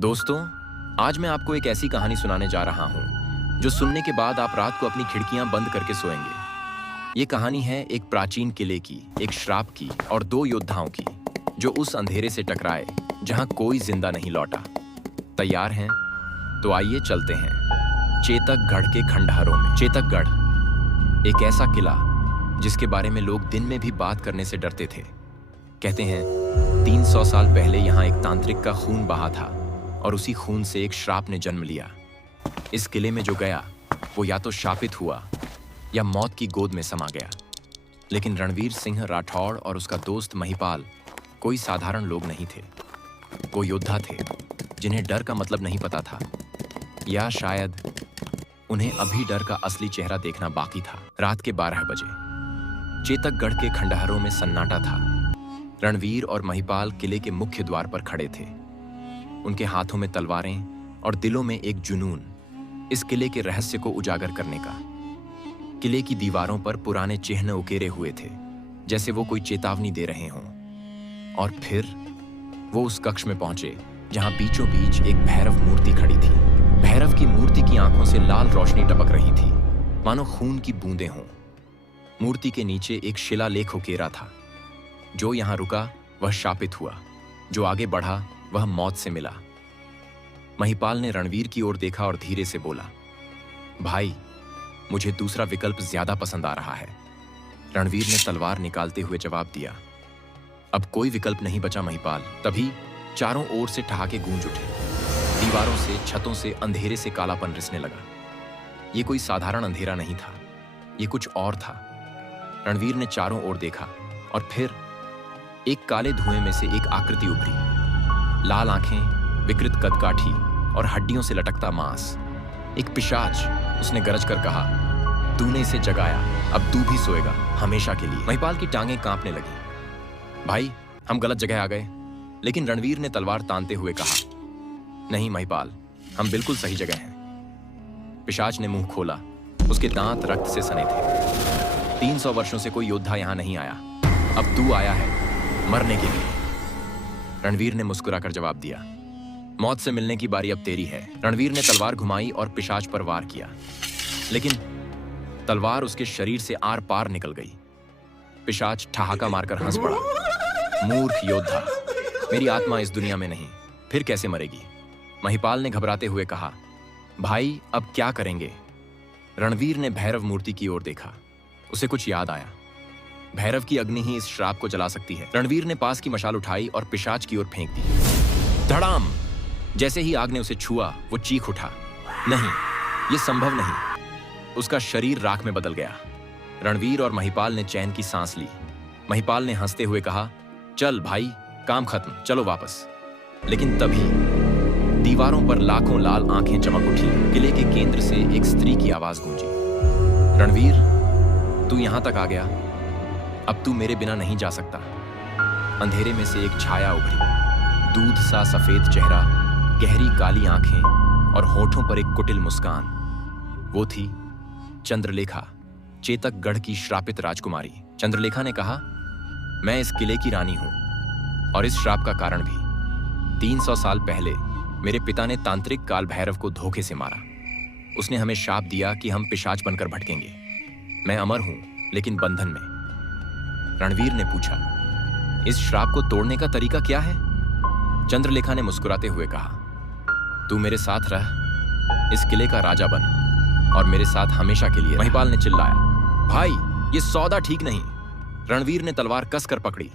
दोस्तों, आज मैं आपको एक ऐसी कहानी सुनाने जा रहा हूं जो सुनने के बाद आप रात को अपनी खिड़कियां बंद करके सोएंगे। ये कहानी है एक प्राचीन किले की, एक श्राप की और दो योद्धाओं की जो उस अंधेरे से टकराए जहां कोई जिंदा नहीं लौटा। तैयार हैं? तो आइए चलते हैं चेतकगढ़ के खंडहरों में। चेतकगढ़ एक ऐसा किला जिसके बारे में लोग दिन में भी बात करने से डरते थे। कहते हैं 300 साल पहले यहाँ एक तांत्रिक का खून बहा था और उसी खून से एक श्राप ने जन्म लिया। इस किले में जो गया वो या तो शापित हुआ या मौत की गोद में समा गया। लेकिन रणवीर सिंह राठौड़ और उसका दोस्त महिपाल कोई साधारण लोग नहीं थे। वो योद्धा थे जिन्हें डर का मतलब नहीं पता था, या शायद उन्हें अभी डर का असली चेहरा देखना बाकी था। रात के 12 बजे चेतकगढ़ के खंडहरों में सन्नाटा था। रणवीर और महिपाल किले के मुख्य द्वार पर खड़े थे, उनके हाथों में तलवारें और दिलों में एक जुनून इस किले के रहस्य को उजागर करने का। किले की दीवारों पर पुराने चिन्ह उकेरे हुए थे, जैसे वो कोई चेतावनी दे रहे हों। और फिर वो उस कक्ष में पहुंचे जहां बीचों बीच एक भैरव मूर्ति खड़ी थी। भैरव की मूर्ति की आंखों से लाल रोशनी टपक रही थी, मानो खून की बूंदें हों। मूर्ति के नीचे एक शिलालेख उकेरा था, जो यहां रुका वह शापित हुआ, जो आगे बढ़ा वह मौत से मिला। महिपाल ने रणवीर की ओर देखा और धीरे से बोला, भाई, मुझे दूसरा विकल्प ज्यादा पसंद आ रहा है। रणवीर ने तलवार निकालते हुए जवाब दिया, अब कोई विकल्प नहीं बचा महिपाल। तभी चारों ओर से ठहाके गूंज उठे। दीवारों से, छतों से, अंधेरे से कालापन रिसने लगा। यह कोई साधारण अंधेरा नहीं था, यह कुछ और था। रणवीर ने चारों ओर देखा और फिर एक काले धुएं में से एक आकृति उभरी। लाल आंखें, विकृत कदकाठी और हड्डियों से लटकता मांस। एक पिशाच। उसने गरज कर कहा, तूने इसे जगाया, अब तू भी सोएगा हमेशा के लिए। महिपाल की टांगें कांपने लगी। भाई, हम गलत जगह आ गए। लेकिन रणवीर ने तलवार तानते हुए कहा, नहीं महिपाल, हम बिल्कुल सही जगह हैं। पिशाच ने मुंह खोला, उसके दांत रक्त से सने थे। 300 वर्षों से कोई योद्धा यहां नहीं आया, अब तू आया है मरने के लिए। रणवीर ने मुस्कुराकर जवाब दिया, मौत से मिलने की बारी अब तेरी है। रणवीर ने तलवार घुमाई और पिशाच पर वार किया, लेकिन तलवार उसके शरीर से आर पार निकल गई। पिशाच ठहाका मारकर हंस पड़ा, मूर्ख योद्धा, मेरी आत्मा इस दुनिया में नहीं, फिर कैसे मरेगी? महिपाल ने घबराते हुए कहा, भाई, अब क्या करेंगे? रणवीर ने भैरव मूर्ति की ओर देखा। उसे कुछ याद आया, भैरव की अग्नि ही इस श्राप को जला सकती है। रणवीर ने पास की मशाल उठाई और पिशाच की ओर फेंक दी। धड़ाम! जैसे ही आग ने उसे छुआ, वो चीख उठा, नहीं, ये संभव नहीं। उसका शरीर राख में बदल गया। रणवीर और महिपाल ने चैन की सांस ली। महिपाल ने हंसते हुए कहा, चल भाई, काम खत्म, चलो वापस। लेकिन तभी दीवारों पर लाखों लाल आंखें चमक उठी। किले के केंद्र से एक स्त्री की आवाज गूंजी, रणवीर, तू यहां तक आ गया, अब तू मेरे बिना नहीं जा सकता। अंधेरे में से एक छाया उभरी, दूध सा सफेद चेहरा, गहरी काली आंखें और होठों पर एक कुटिल मुस्कान। वो थी चंद्रलेखा, चेतकगढ़ की श्रापित राजकुमारी। चंद्रलेखा ने कहा, मैं इस किले की रानी हूं और इस श्राप का कारण भी। 300 साल पहले मेरे पिता ने तांत्रिक काल भैरव को धोखे से मारा। उसने हमें शाप दिया कि हम पिशाच बनकर भटकेंगे। मैं अमर हूं, लेकिन बंधन में। रणवीर ने पूछा, इस श्राप को तोड़ने का तरीका क्या है? चंद्रलेखा ने मुस्कुराते हुए कहा, तू मेरे साथ रह, इस किले का राजा बन और मेरे साथ हमेशा के लिए। महिपाल ने चिल्लाया, भाई, ये सौदा ठीक नहीं। रणवीर ने तलवार कसकर पकड़ी,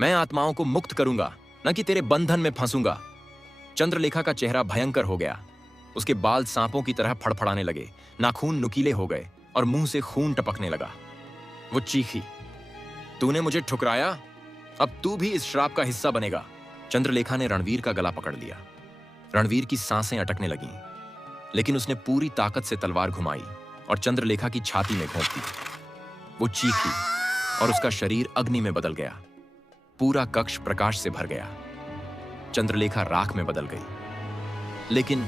मैं आत्माओं को मुक्त करूंगा, न कि तेरे बंधन में फंसूंगा। चंद्रलेखा का चेहरा भयंकर हो गया। उसके बाल सांपों की तरह फड़फड़ाने लगे, नाखून नुकीले हो गए और मुंह से खून टपकने लगा। वो चीखी, तूने मुझे ठुकराया, अब तू भी इस श्राप का हिस्सा बनेगा। चंद्रलेखा ने रणवीर का गला पकड़ लिया। रणवीर की सांसें अटकने लगीं, लेकिन उसने पूरी ताकत से तलवार घुमाई और चंद्रलेखा की छाती में घोंप दी। वो चीखी और उसका शरीर अग्नि में बदल गया। पूरा कक्ष प्रकाश से भर गया। चंद्रलेखा राख में बदल गई। लेकिन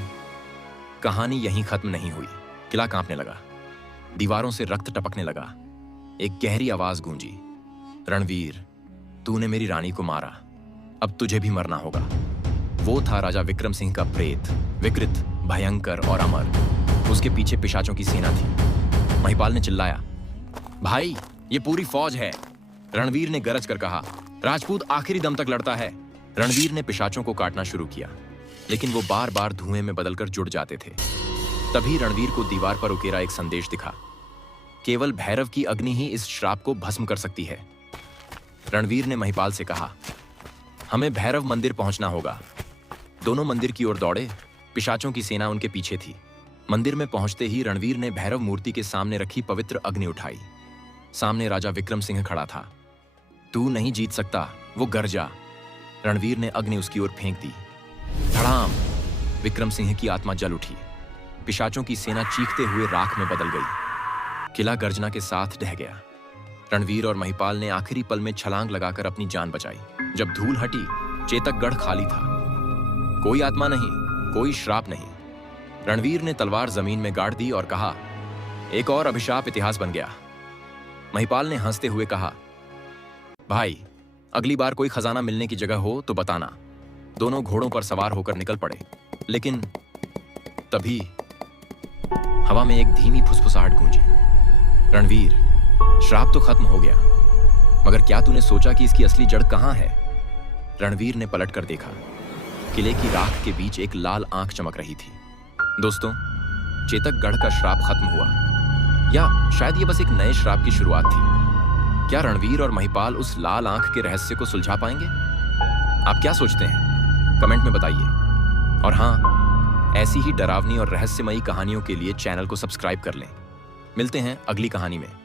कहानी यहीं खत्म नहीं हुई। किला कांपने लगा, दीवारों से रक्त टपकने लगा। एक गहरी आवाज गूंजी, रणवीर, तूने मेरी रानी को मारा, अब तुझे भी मरना होगा। वो था राजा विक्रम सिंह का प्रेत, विकृत, भयंकर और अमर। उसके पीछे पिशाचों की सेना थी। महिपाल ने चिल्लाया, भाई ये पूरी फौज है। रणवीर ने गरज कर कहा, राजपूत आखिरी दम तक लड़ता है। रणवीर ने पिशाचों को काटना शुरू किया, लेकिन वो बार बार धुएं में बदलकर जुड़ जाते थे। तभी रणवीर को दीवार पर उकेरा एक संदेश दिखा, केवल भैरव की अग्नि ही इस श्राप को भस्म कर सकती है। रणवीर ने महिपाल से कहा, हमें भैरव मंदिर पहुंचना होगा। दोनों मंदिर की ओर दौड़े। पिशाचों की सेना उनके पीछे थी। मंदिर में पहुंचते ही रणवीर ने भैरव मूर्ति के सामने रखी पवित्र अग्नि उठाई। सामने राजा विक्रम सिंह खड़ा था। तू नहीं जीत सकता, वो गरजा। रणवीर ने अग्नि उसकी ओर फेंक दी। धड़ाम! विक्रम सिंह की आत्मा जल उठी। पिशाचों की सेना चीखते हुए राख में बदल गई। किला गर्जना के साथ ढह गया। रणवीर और महिपाल ने आखिरी पल में छलांग लगाकर अपनी जान बचाई। जब धूल हटी, चेतकगढ़ खाली था। कोई आत्मा नहीं, कोई श्राप नहीं। रणवीर ने तलवार जमीन में गाड़ दी और कहा, एक और अभिशाप इतिहास बन गया। महिपाल ने हंसते हुए कहा, भाई अगली बार कोई खजाना मिलने की जगह हो तो बताना। दोनों घोड़ों पर सवार होकर निकल पड़े। लेकिन तभी हवा में एक धीमी फुसफुसाहट गूंजी। रणवीर, श्राप तो खत्म हो गया, मगर क्या तूने सोचा कि इसकी असली जड़ कहां है? रणवीर ने पलट कर देखा। किले की राख के बीच एक लाल आंख चमक रही थी। दोस्तों, चेतकगढ़ का श्राप खत्म हुआ, या शायद ये बस एक नए श्राप की शुरुआत थी। क्या रणवीर और महिपाल उस लाल आंख के रहस्य को सुलझा पाएंगे? आप क्या सोचते हैं? कमेंट में बताइए। और हाँ, ऐसी ही डरावनी और रहस्यमयी कहानियों के लिए चैनल को सब्सक्राइब कर लें। मिलते हैं अगली कहानी में।